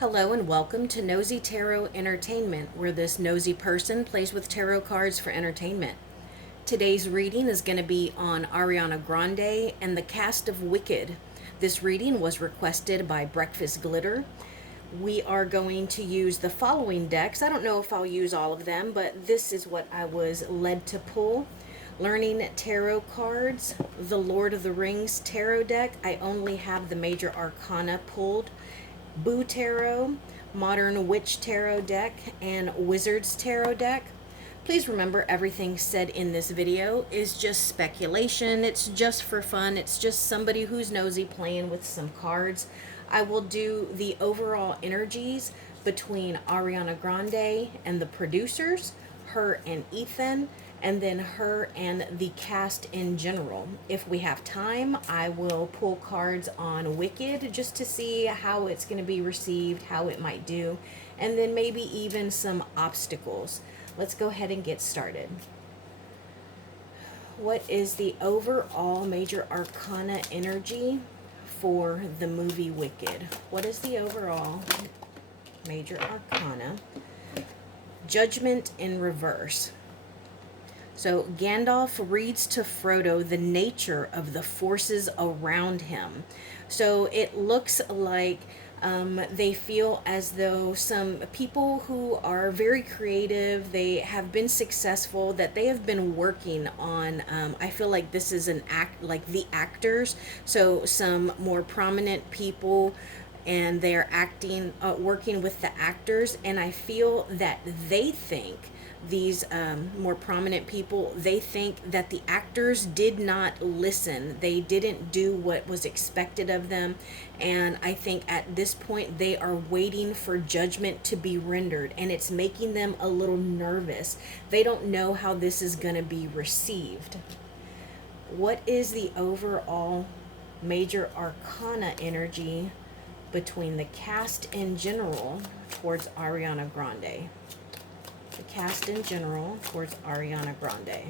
Hello and welcome to Nosy Tarot Entertainment, where this nosy person plays with tarot cards for entertainment. Today's reading is going to be on Ariana Grande and the cast of Wicked. This reading was requested by Breakfast Glitter. We are going to use the following decks. I don't know if I'll use all of them, but this is what I was led to pull. Learning Tarot cards, the Lord of the Rings Tarot deck. I only have the major arcana pulled. Boo Tarot, Modern Witch Tarot deck, and Wizards Tarot deck. Please remember everything said in this video is just speculation. It's just for fun. It's just somebody who's nosy playing with some cards. I will do the overall energies between Ariana Grande and the producers, her and Ethan, and then her and the cast in general. If we have time, I will pull cards on Wicked just to see how it's going to be received, how it might do, and then maybe even some obstacles. Let's go ahead and get started. What is the overall major arcana energy for the movie Wicked? What is the overall major arcana? Judgment in reverse. So Gandalf reads to Frodo the nature of the forces around him. So it looks like they feel as though some people who are very creative, they have been successful, that they have been working on, I feel like this is an act, like the actors. So some more prominent people, and they're acting, working with the actors, and I feel that they think these more prominent people, they think that the actors did not listen. They didn't do what was expected of them. And I think at this point they are waiting for judgment to be rendered, and it's making them a little nervous. They don't know how this is going to be received. What is the overall major arcana energy between the cast in general towards Ariana Grande? The cast in general towards Ariana Grande.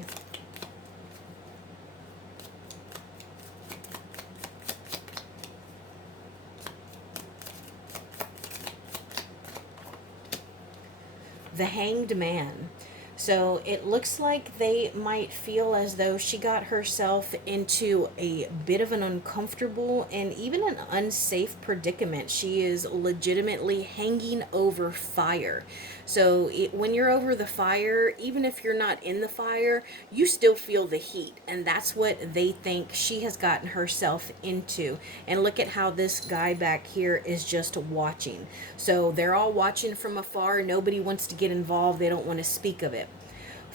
The Hanged Man. So it looks like they might feel as though she got herself into a bit of an uncomfortable and even an unsafe predicament. She is legitimately hanging over fire. So when you're over the fire, even if you're not in the fire, you still feel the heat. And that's what they think she has gotten herself into. And look at how this guy back here is just watching. So they're all watching from afar. Nobody wants to get involved. They don't want to speak of it.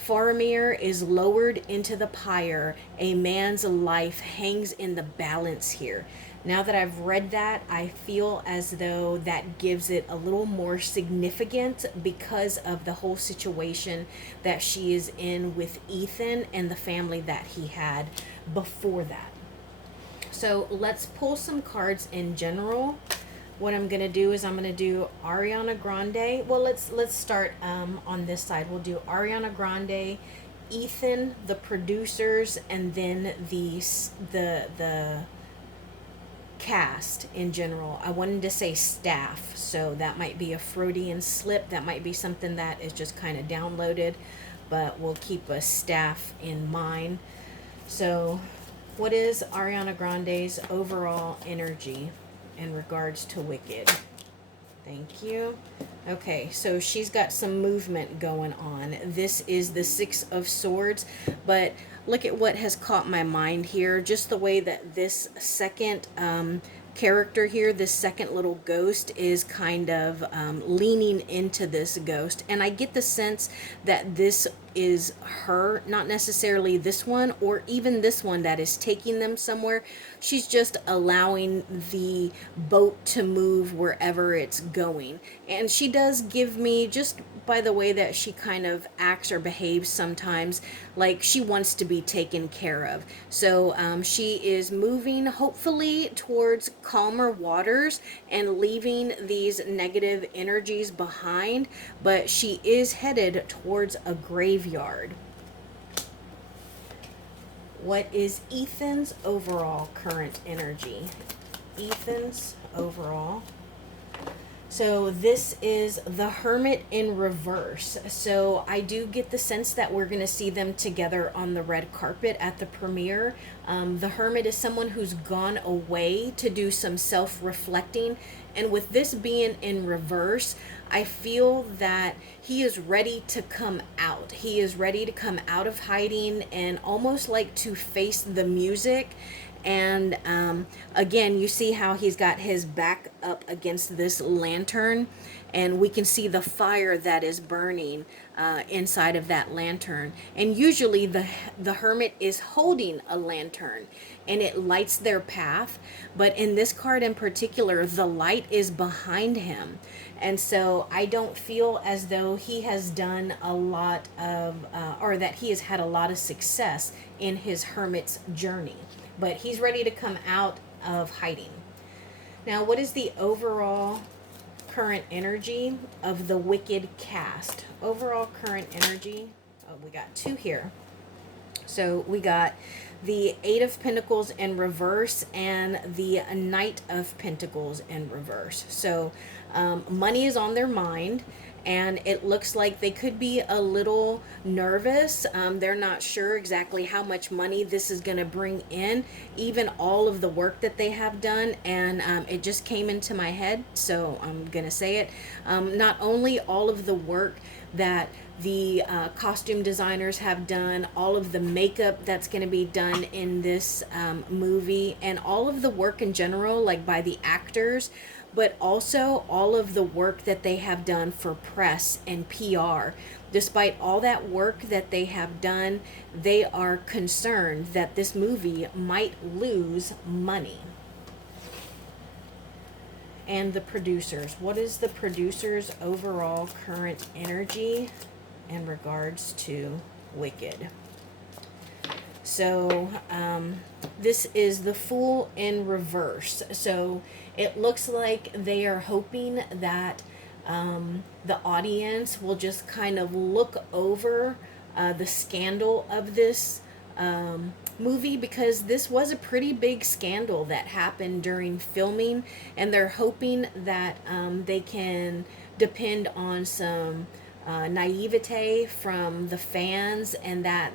Faramir is lowered into the pyre. A man's life hangs in the balance here. Now that I've read that, I feel as though that gives it a little more significance because of the whole situation that she is in with Ethan and the family that he had before that. So let's pull some cards in general. What I'm going to do is I'm going to do Ariana Grande. Well, let's start on this side. We'll do Ariana Grande, Ethan, the producers, and then the cast in general. I wanted to say staff, so that might be a Freudian slip. That might be something that is just kind of downloaded, but we'll keep a staff in mind. So what is Ariana Grande's overall energy in regards to Wicked? Thank you. Okay, so she's got some movement going on. This is the Six of Swords, but look at what has caught my mind here. Just the way that this second character here, this second little ghost, is kind of leaning into this ghost. And I get the sense that this is her, not necessarily this one or even this one that is taking them somewhere. She's just allowing the boat to move wherever it's going. And she does give me, just by the way that she kind of acts or behaves sometimes, like she wants to be taken care of. So she is moving hopefully towards calmer waters and leaving these negative energies behind, but she is headed towards a graveyard. What is Ethan's overall current energy? Ethan's overall. So this is the Hermit in reverse. So I do get the sense that we're going to see them together on the red carpet at the premiere. The Hermit is someone who's gone away to do some self-reflecting. And with this being in reverse, I feel that he is ready to come out. He is ready to come out of hiding and almost like to face the music. And again, you see how he's got his back up against this lantern, and we can see the fire that is burning inside of that lantern. And usually the hermit is holding a lantern and it lights their path, but in this card in particular, the light is behind him. And so I don't feel as though he has done a lot of or that he has had a lot of success in his hermit's journey, but he's ready to come out of hiding. Now, what is the overall current energy of the Wicked cast? Overall current energy, oh, we got two here. So we got the Eight of Pentacles in reverse and the Knight of Pentacles in reverse. So money is on their mind, and it looks like they could be a little nervous. They're not sure exactly how much money this is going to bring in, even all of the work that they have done. And it just came into my head, so I'm going to say it. Not only all of the work that the costume designers have done, all of the makeup that's going to be done in this movie, and all of the work in general, like by the actors, but also all of the work that they have done for press and PR. Despite all that work that they have done, they are concerned that this movie might lose money. And the producers. What is the producers' overall current energy in regards to Wicked? So this is the Fool in reverse. So it looks like they are hoping that the audience will just kind of look over the scandal of this movie, because this was a pretty big scandal that happened during filming, and they're hoping that they can depend on some naivete from the fans, and that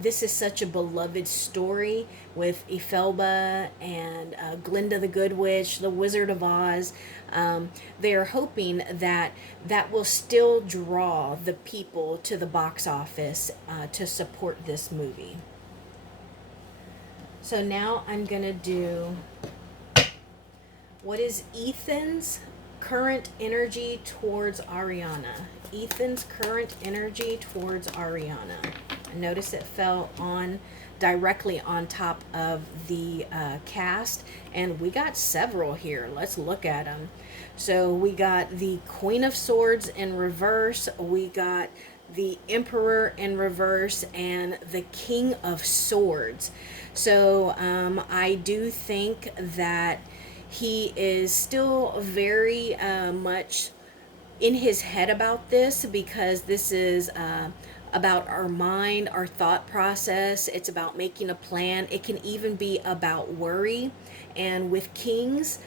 this is such a beloved story with Ephelba and Glinda the Good Witch, the Wizard of Oz. They are hoping that that will still draw the people to the box office to support this movie. So now I'm going to do, what is Ethan's current energy towards Ariana? Ethan's current energy towards Ariana. Notice it fell on directly on top of the cast, and we got several here. Let's look at them. So we got the Queen of Swords in reverse, we got the Emperor in reverse, and the King of Swords. So I do think that he is still very much in his head about this, because this is about our mind, our thought process. It's about making a plan. It can even be about worry. And with kings,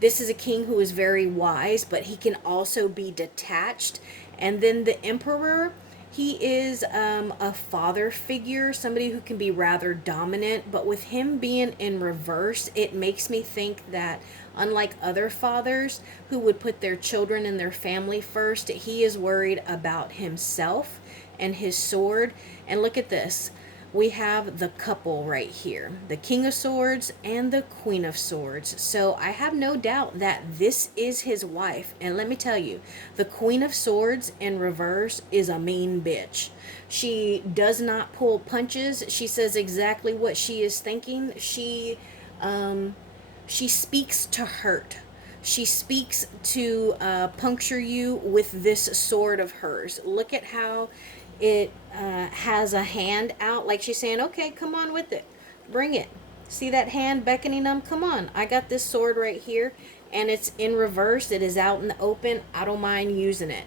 this is a king who is very wise, but he can also be detached. And then the Emperor, he is a father figure, somebody who can be rather dominant. But with him being in reverse, it makes me think that unlike other fathers who would put their children and their family first, he is worried about himself and his sword. And look at this. We have the couple right here, the King of Swords and the Queen of Swords. So I have no doubt that this is his wife. And let me tell you, the Queen of Swords in reverse is a mean bitch. She does not pull punches. She says exactly what she is thinking. She speaks to hurt. She speaks to puncture you with this sword of hers. Look at how it has a hand out, like she's saying, okay, come on with it, bring it. See that hand beckoning them? Come on, I got this sword right here, and it's in reverse. It is out in the open. I don't mind using it.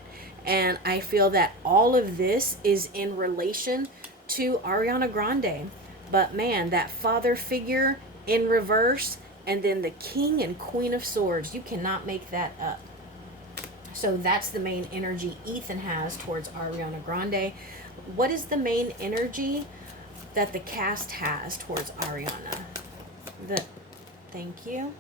And I feel that all of this is in relation to Ariana Grande. But man, that father figure in reverse, and then the King and Queen of Swords, you cannot make that up. So that's the main energy Ethan has towards Ariana Grande. What is the main energy that the cast has towards Ariana? The Thank you.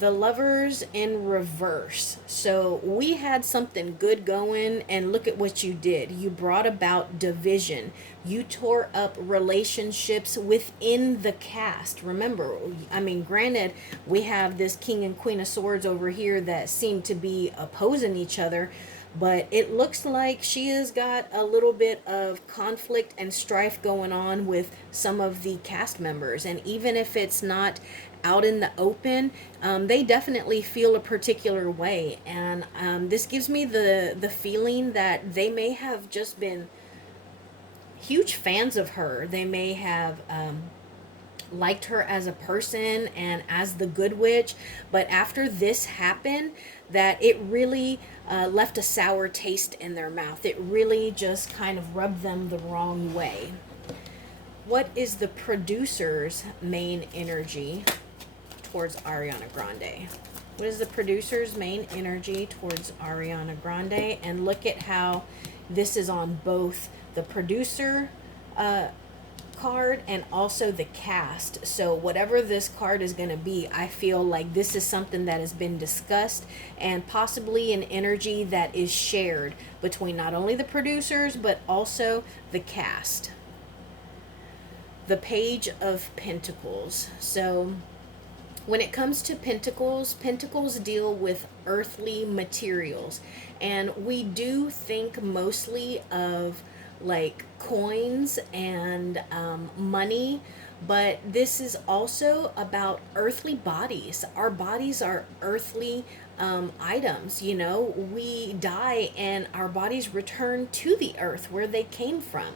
The Lovers in reverse. So we had something good going, and look at what you did. You brought about division. You tore up relationships within the cast. Remember, I mean, granted, we have this King and Queen of Swords over here that seem to be opposing each other, but it looks like she has got a little bit of conflict and strife going on with some of the cast members. And even if it's not out in the open, they definitely feel a particular way. And this gives me the feeling that they may have just been huge fans of her. They may have liked her as a person and as the good witch, but after this happened, that it really left a sour taste in their mouth. It really just kind of rubbed them the wrong way. What is the producer's main energy towards Ariana Grande? What is the producer's main energy towards Ariana Grande? And look at how this is on both the producer card and also the cast. So whatever this card is going to be, I feel like this is something that has been discussed and possibly an energy that is shared between not only the producers but also the cast. The Page of Pentacles. So when it comes to pentacles, pentacles deal with earthly materials, and we do think mostly of like coins and money, but this is also about earthly bodies. Our bodies are earthly items. You know, we die and our bodies return to the earth where they came from.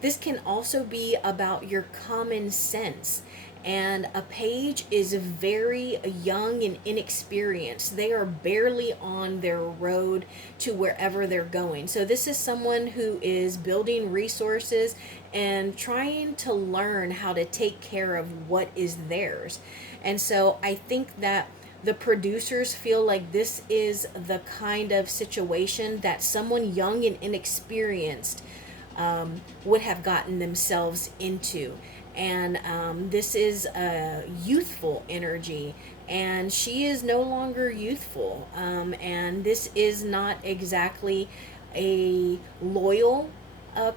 This can also be about your common sense. And a page is very young and inexperienced. They are barely on their road to wherever they're going. So this is someone who is building resources and trying to learn how to take care of what is theirs. And so I think that the producers feel like this is the kind of situation that someone young and inexperienced would have gotten themselves into. And this is a youthful energy, and she is no longer youthful. And this is not exactly a loyal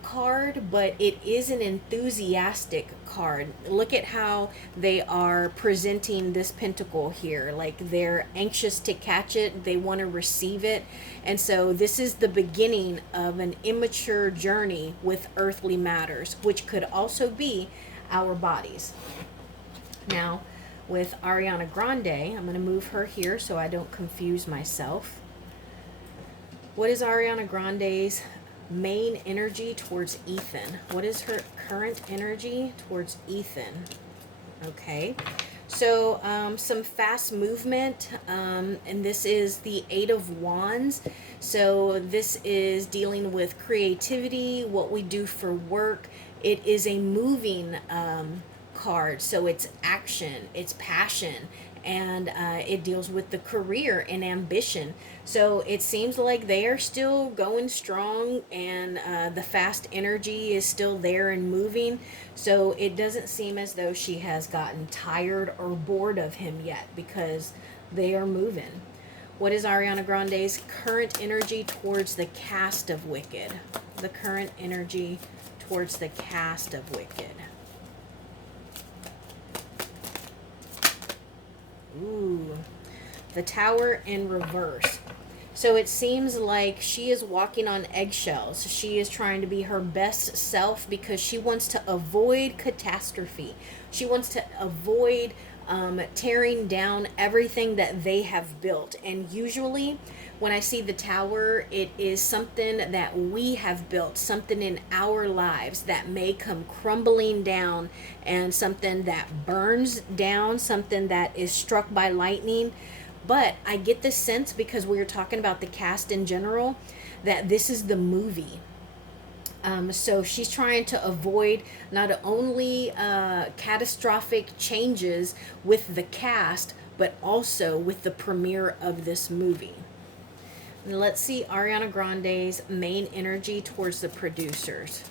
card, but it is an enthusiastic card. Look at how they are presenting this pentacle here. Like they're anxious to catch it, they want to receive it. And so this is the beginning of an immature journey with earthly matters, which could also be our bodies. Now, with Ariana Grande, I'm going to move her here so I don't confuse myself. What is Ariana Grande's main energy towards Ethan? What is her current energy towards Ethan? Okay, so some fast movement, and this is the Eight of Wands. So this is dealing with creativity, what we do for work. It is a moving card, so it's action, it's passion, and it deals with the career and ambition. So it seems like they are still going strong, and the fast energy is still there and moving. So it doesn't seem as though she has gotten tired or bored of him yet, because they are moving. What is Ariana Grande's current energy towards the cast of Wicked? The current energy towards the cast of Wicked. Ooh, the Tower in reverse. So it seems like she is walking on eggshells. She is trying to be her best self because she wants to avoid catastrophe. She wants to avoid tearing down everything that they have built. And usually when I see the tower, it is something that we have built, something in our lives that may come crumbling down, and something that burns down, something that is struck by lightning. But I get the sense, because we were talking about the cast in general, that this is the movie. So she's trying to avoid not only catastrophic changes with the cast, but also with the premiere of this movie. And let's see Ariana Grande's main energy towards the producers.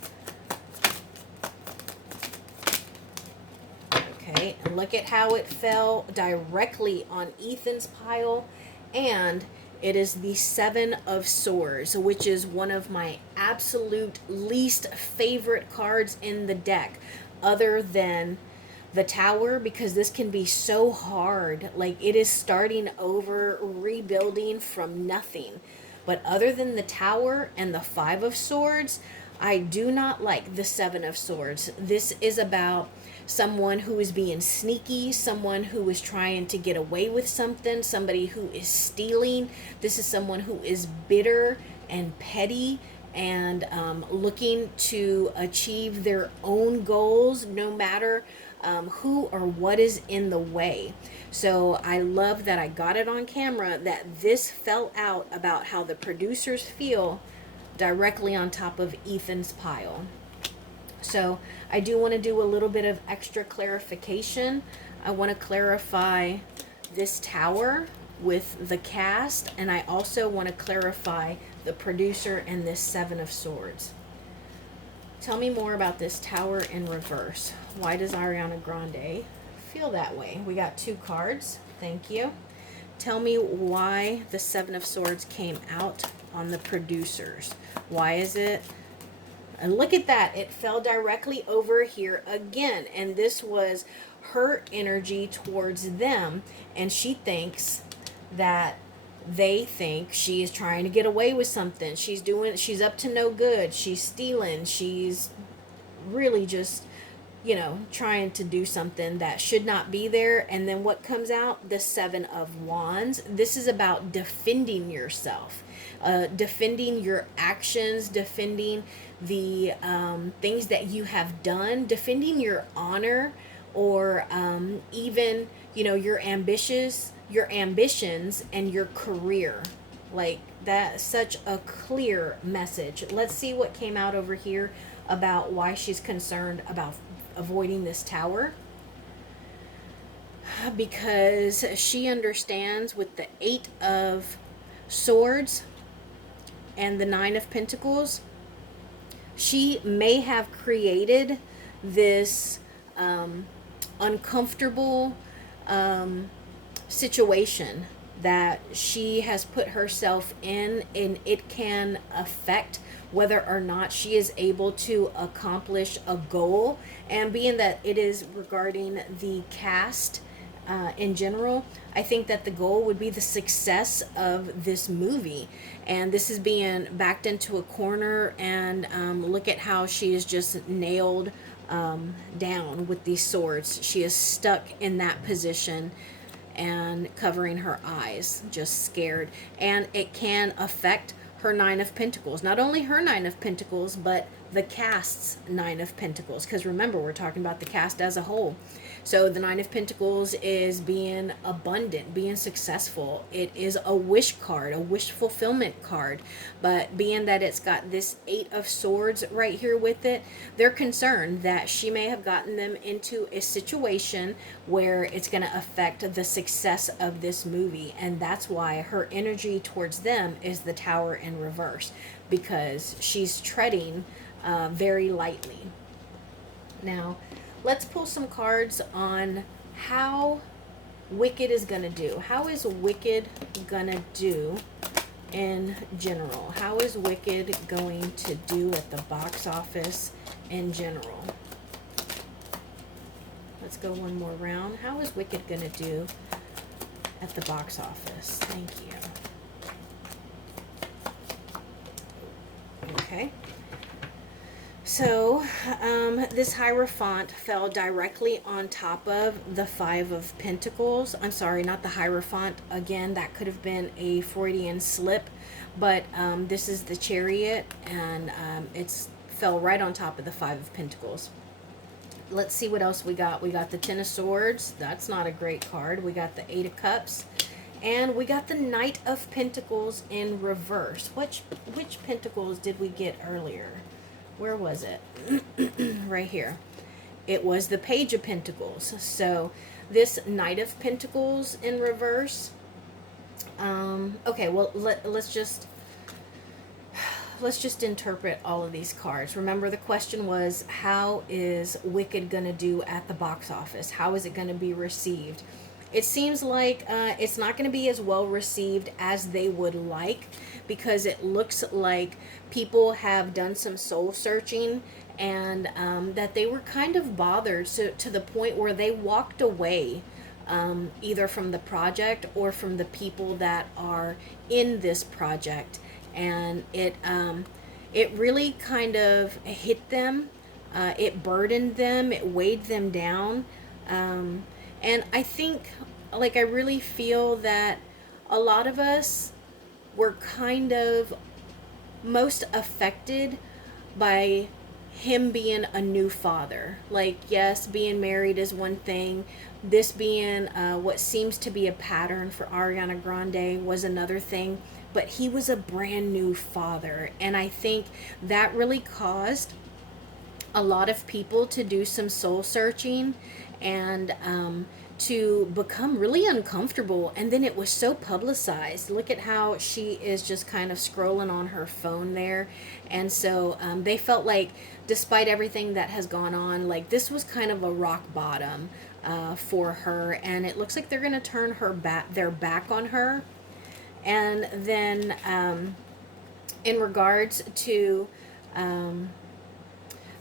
Okay, and look at how it fell directly on Ethan's pile. And it is the Seven of Swords, which is one of my absolute least favorite cards in the deck, other than the Tower, because this can be so hard. Like, it is starting over, rebuilding from nothing. But other than the Tower and the Five of Swords, I do not like the Seven of Swords. This is about someone who is being sneaky, someone who is trying to get away with something, somebody who is stealing. This is someone who is bitter and petty and looking to achieve their own goals, no matter who or what is in the way. So I love that I got it on camera, that this fell out about how the producers feel directly on top of Ethan's pile. So I do want to do a little bit of extra clarification. I want to clarify this Tower with the cast, and I also want to clarify the producer and this Seven of Swords. Tell me more about this Tower in reverse. Why does Ariana Grande feel that way? We got 2 cards. Thank you. Tell me why the Seven of Swords came out on the producers. Why is it? And look at that. It fell directly over here again. And this was her energy towards them. And she thinks that they think she is trying to get away with something. She's up to no good. She's stealing. She's really just, trying to do something that should not be there. And then what comes out? The Seven of Wands. This is about defending yourself, defending your actions, defending the things that you have done, defending your honor, or even, your ambitions and your career. Like, that's such a clear message. Let's see what came out over here about why she's concerned about avoiding this Tower. Because she understands with the 8 of Swords and the 9 of Pentacles, she may have created this uncomfortable situation that she has put herself in, and it can affect whether or not she is able to accomplish a goal. And being that it is regarding the cast in general, I think that the goal would be the success of this movie. And this is being backed into a corner, and look at how she is just nailed down with these swords. She is stuck in that position and covering her eyes, just scared. And it can affect her 9 of Pentacles. Not only her 9 of Pentacles, but the cast's 9 of Pentacles. Because remember, we're talking about the cast as a whole. So the 9 of Pentacles is being abundant, being successful. It is a wish card, a wish fulfillment card. But being that it's got this 8 of Swords right here with it, they're concerned that she may have gotten them into a situation where it's going to affect the success of this movie. And that's why her energy towards them is the Tower in reverse, because she's treading very lightly. Now, let's pull some cards on how Wicked is going to do. How is Wicked going to do in general? How is Wicked going to do at the box office in general? Let's go one more round. How is Wicked going to do at the box office? Thank you. Okay. So, this Hierophant fell directly on top of the 5 of Pentacles. I'm sorry, not the Hierophant. Again, that could have been a Freudian slip. But this is the Chariot, and it's fell right on top of the 5 of Pentacles. Let's see what else we got. We got the 10 of Swords. That's not a great card. We got the 8 of Cups. And we got the Knight of Pentacles in reverse. Which Pentacles did we get earlier? Where was it? Right here. It was the Page of Pentacles. So this Knight of Pentacles in reverse Okay, well, let's just interpret all of these cards. Remember, the question was, how is Wicked going to do at the box office? How is it going to be received? It seems like it's not going to be as well received as they would like, because it looks like people have done some soul searching, and that they were kind of bothered to the point where they walked away, either from the project or from the people that are in this project. And it really kind of hit them. It burdened them. It weighed them down. And I think, like, I really feel that a lot of us were kind of most affected by him being a new father. Like, yes, being married is one thing. This being what seems to be a pattern for Ariana Grande was another thing. But he was a brand new father. And I think that really caused a lot of people to do some soul searching, and to become really uncomfortable. And then it was so publicized. Look at how she is just kind of scrolling on her phone there. And so they felt like, despite everything that has gone on, like, this was kind of a rock bottom for her. And it looks like they're going to turn their back on her. And then in regards to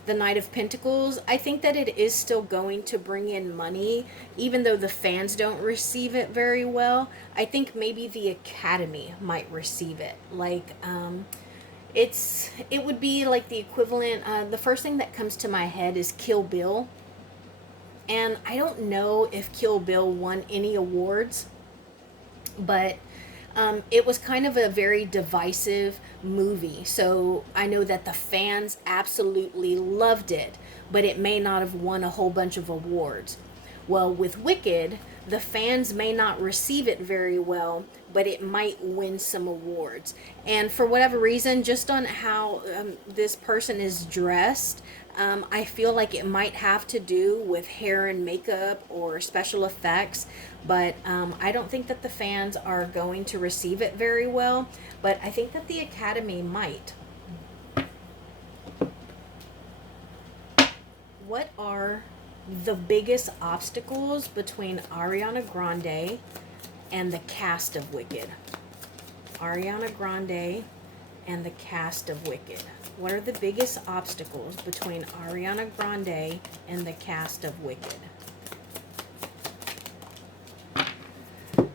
the Knight of Pentacles, I think that it is still going to bring in money, even though the fans don't receive it very well. I think maybe the Academy might receive it. Like, it would be like the equivalent. The first thing that comes to my head is Kill Bill. And I don't know if Kill Bill won any awards, but it was kind of a very divisive movie. So I know that the fans absolutely loved it, but it may not have won a whole bunch of awards. Well, with Wicked, the fans may not receive it very well, but it might win some awards. And for whatever reason, just on how this person is dressed, I feel like it might have to do with hair and makeup or special effects, but I don't think that the fans are going to receive it very well, but I think that the Academy might. What are the biggest obstacles between Ariana Grande and the cast of Wicked? Ariana Grande and the cast of Wicked. What are the biggest obstacles between Ariana Grande and the cast of Wicked?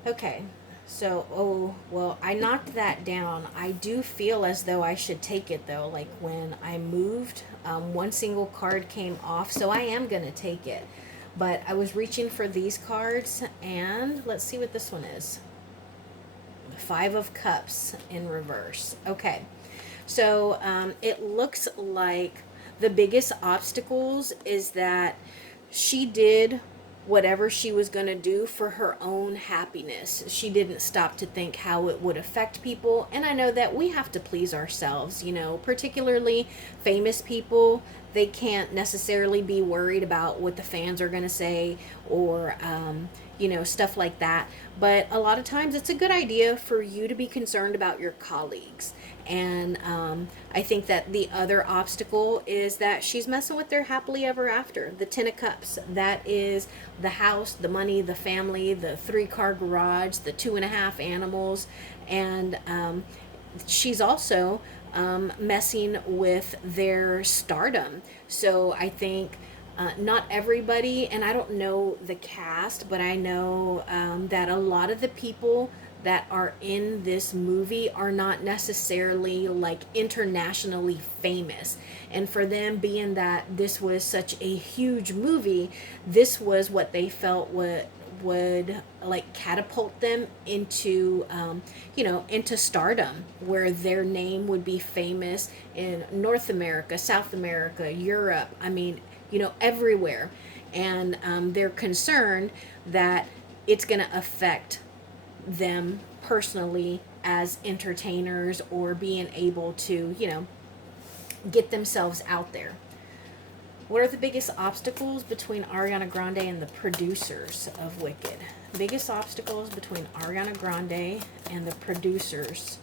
Okay, so, oh, well, I knocked that down. I do feel as though I should take it, though. Like, when I moved, one single card came off, so I am going to take it. But I was reaching for these cards, and let's see what this one is. Five of Cups in reverse. Okay, so it looks like the biggest obstacles is that she did whatever she was going to do for her own happiness. She didn't stop to think how it would affect people. And I know that we have to please ourselves, you know, particularly famous people. They can't necessarily be worried about what the fans are going to say, or you know, stuff like that. But a lot of times it's a good idea for you to be concerned about your colleagues. And I think that the other obstacle is that she's messing with their happily ever after. The Ten of Cups, that is the house, the money, the family, the 3-car garage, the 2.5 animals. And she's also messing with their stardom. So I think not everybody, and I don't know the cast, but I know that a lot of the people that are in this movie are not necessarily like internationally famous. And for them, being that this was such a huge movie, this was what they felt would like catapult them into you know, into stardom, where their name would be famous in North America, South America, Europe, I mean, you know, everywhere. And they're concerned that it's going to affect them personally as entertainers, or being able to, you know, get themselves out there. What are the biggest obstacles between Ariana Grande and the producers of Wicked? Biggest obstacles between Ariana Grande and the producers.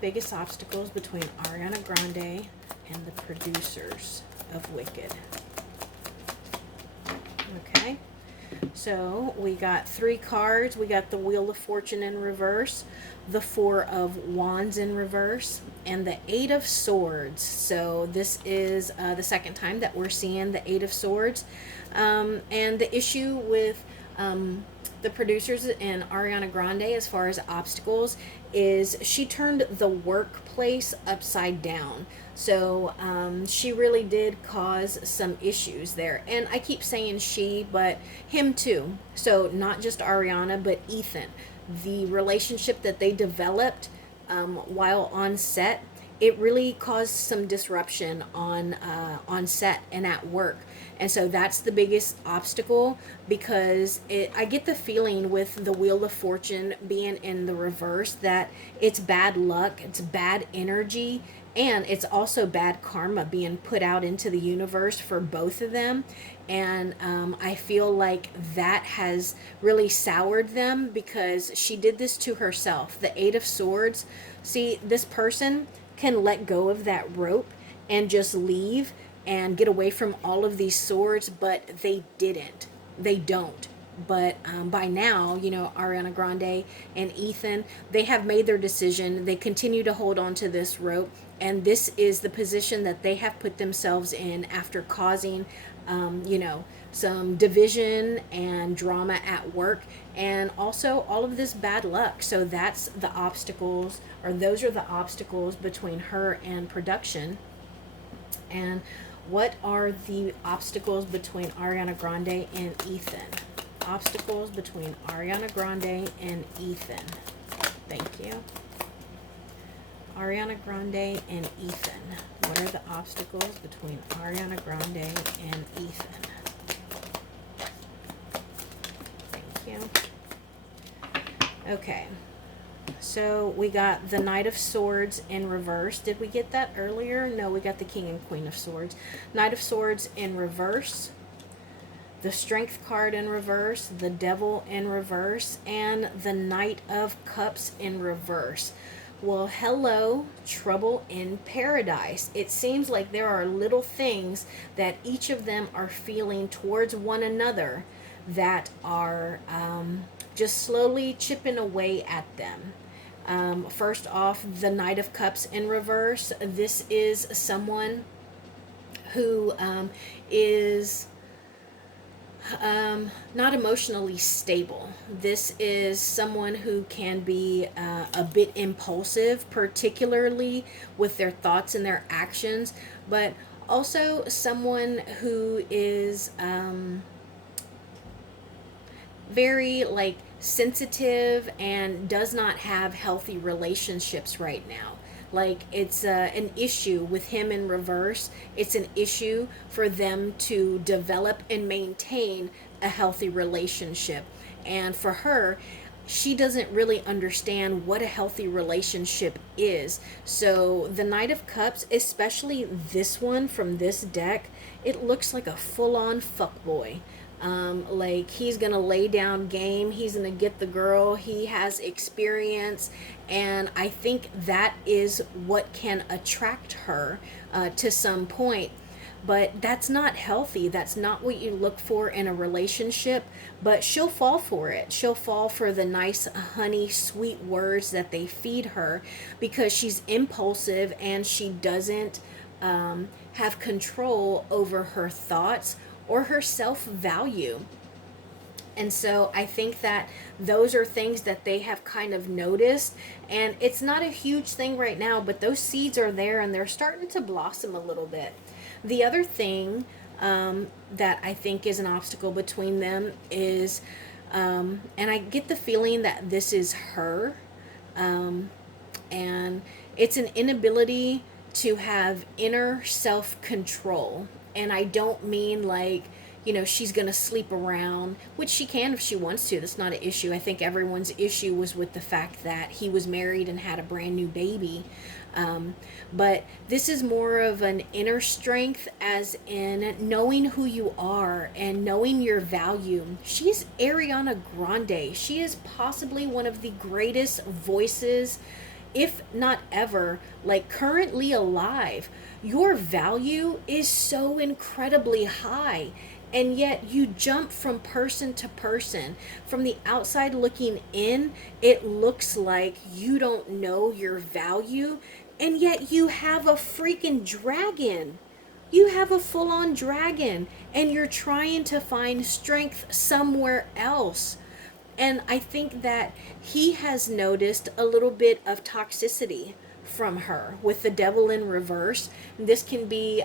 Biggest obstacles between Ariana Grande and the producers of Wicked. Okay. So we got 3 cards. We got the Wheel of Fortune in reverse, the 4 of Wands in reverse, and the 8 of Swords. So this is the second time that we're seeing the 8 of Swords. And the issue with the producers and Ariana Grande as far as obstacles is she turned the workplace upside down. So she really did cause some issues there. And I keep saying she, but him too. So not just Ariana, but Ethan. The relationship that they developed while on set, it really caused some disruption on set and at work. And so that's the biggest obstacle, because I get the feeling with the Wheel of Fortune being in the reverse that it's bad luck, it's bad energy, and it's also bad karma being put out into the universe for both of them. And I feel like that has really soured them, because she did this to herself. The 8 of Swords, see, this person can let go of that rope and just leave and get away from all of these swords, but they didn't. They don't. But by now, you know, Ariana Grande and Ethan, they have made their decision. They continue to hold on to this rope, and this is the position that they have put themselves in after causing, you know, some division and drama at work, and also all of this bad luck. So that's the obstacles, or those are the obstacles between her and production. And what are the obstacles between Ariana Grande and Ethan? Obstacles between Ariana Grande and Ethan. Thank you. Ariana Grande and Ethan. What are the obstacles between Ariana Grande and Ethan? Thank you. Okay. So we got the Knight of Swords in reverse. Did we get that earlier? No, we got the King and Queen of Swords. Knight of Swords in reverse. The Strength card in reverse. The Devil in reverse. And the Knight of Cups in reverse. Well, hello, trouble in paradise. It seems like there are little things that each of them are feeling towards one another that are just slowly chipping away at them. First off, the Knight of Cups in reverse. This is someone who is not emotionally stable. This is someone who can be a bit impulsive, particularly with their thoughts and their actions, but also someone who is very like sensitive and does not have healthy relationships right now. Like it's an issue with him in reverse. It's an issue for them to develop and maintain a healthy relationship. And for her, she doesn't really understand what a healthy relationship is. So the Knight of Cups, especially this one from this deck, it looks like a full-on fuckboy. Like he's gonna lay down game, he's gonna get the girl, he has experience, and I think that is what can attract her to some point. But that's not healthy. That's not what you look for in a relationship. But she'll fall for it. She'll fall for the nice, honey, sweet words that they feed her, because she's impulsive and she doesn't have control over her thoughts or her self-value. And so I think that those are things that they have kind of noticed. And it's not a huge thing right now, but those seeds are there and they're starting to blossom a little bit. The other thing that I think is an obstacle between them is, and I get the feeling that this is her, and it's an inability to have inner self-control. And I don't mean like, you know, she's going to sleep around, which she can if she wants to. That's not an issue. I think everyone's issue was with the fact that he was married and had a brand new baby. But this is more of an inner strength, as in knowing who you are and knowing your value. She's Ariana Grande. She is possibly one of the greatest voices, if not ever, like currently alive. Your value is so incredibly high, and yet you jump from person to person. From the outside looking in, it looks like you don't know your value, and yet you have a freaking dragon. You have a full on dragon, and you're trying to find strength somewhere else. And I think that he has noticed a little bit of toxicity from her with the devil in reverse. This can be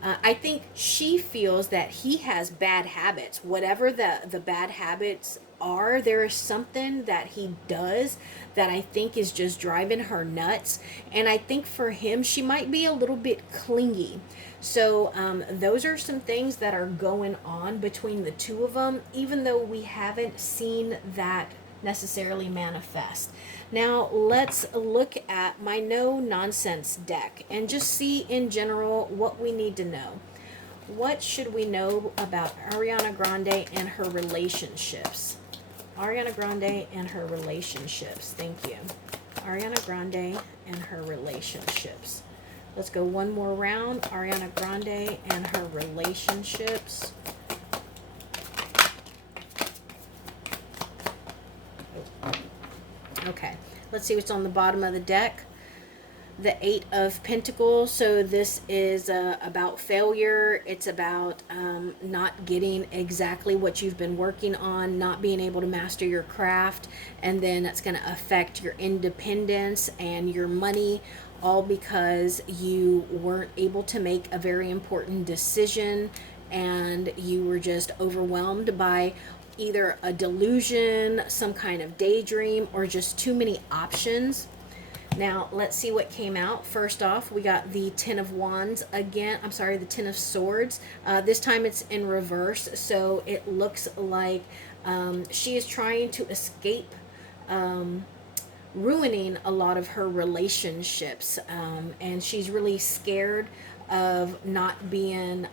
I think she feels that he has bad habits. Whatever the bad habits are, there is something that he does that I think is just driving her nuts. And I think for him, she might be a little bit clingy. So those are some things that are going on between the two of them, even though we haven't seen that necessarily manifest. Now let's look at my no nonsense deck and just see in general what we need to know. What should we know about Ariana Grande and her relationships? Ariana Grande and her relationships. Thank you. Ariana Grande and her relationships. Let's go one more round. Ariana Grande and her relationships. Okay, let's see what's on the bottom of the deck. The Eight of Pentacles. So this is about failure. It's about not getting exactly what you've been working on, not being able to master your craft, and then that's going to affect your independence and your money, all because you weren't able to make a very important decision and you were just overwhelmed by either a delusion, some kind of daydream, or just too many options. Now, let's see what came out. First off, we got the Ten of Wands again. I'm sorry, the Ten of Swords. This time it's in reverse, so it looks like she is trying to escape ruining a lot of her relationships, and she's really scared of not being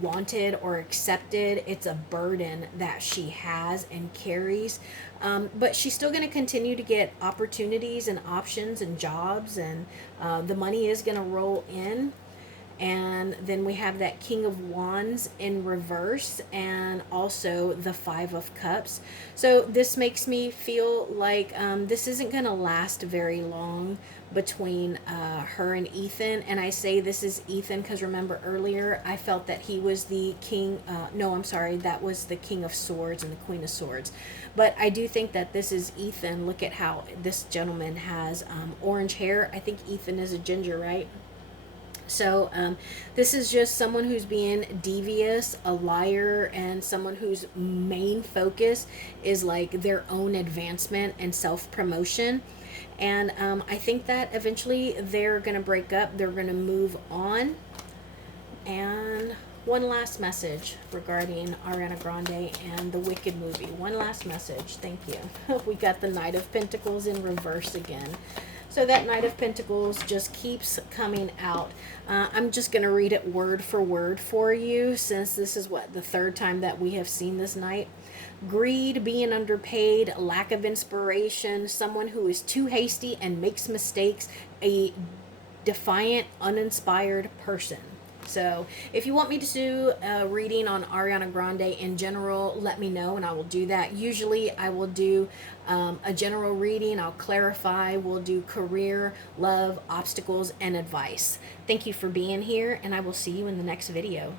wanted or accepted. It's a burden that she has and carries, but she's still going to continue to get opportunities and options and jobs, and the money is going to roll in. And then we have that King of Wands in reverse, and also the Five of Cups. So this makes me feel like this isn't going to last very long between her and Ethan. And I say this is Ethan because remember earlier I felt that he was the king. No, I'm sorry, that was the King of Swords and the Queen of Swords. But I do think that this is Ethan. Look at how this gentleman has orange hair. I think Ethan is a ginger, right? So this is just someone who's being devious, a liar, and someone whose main focus is like their own advancement and self-promotion. And I think that eventually they're going to break up. They're going to move on. And one last message regarding Ariana Grande and the Wicked movie. One last message. Thank you. We got the Knight of Pentacles in reverse again. So that Knight of Pentacles just keeps coming out. I'm just going to read it word for word for you, since this is the third time that we have seen this Knight. Greed, being underpaid, lack of inspiration, someone who is too hasty and makes mistakes, a defiant, uninspired person. So if you want me to do a reading on Ariana Grande in general, let me know and I will do that. Usually I will do a general reading. I'll clarify. We'll do career, love, obstacles, and advice. Thank you for being here, and I will see you in the next video.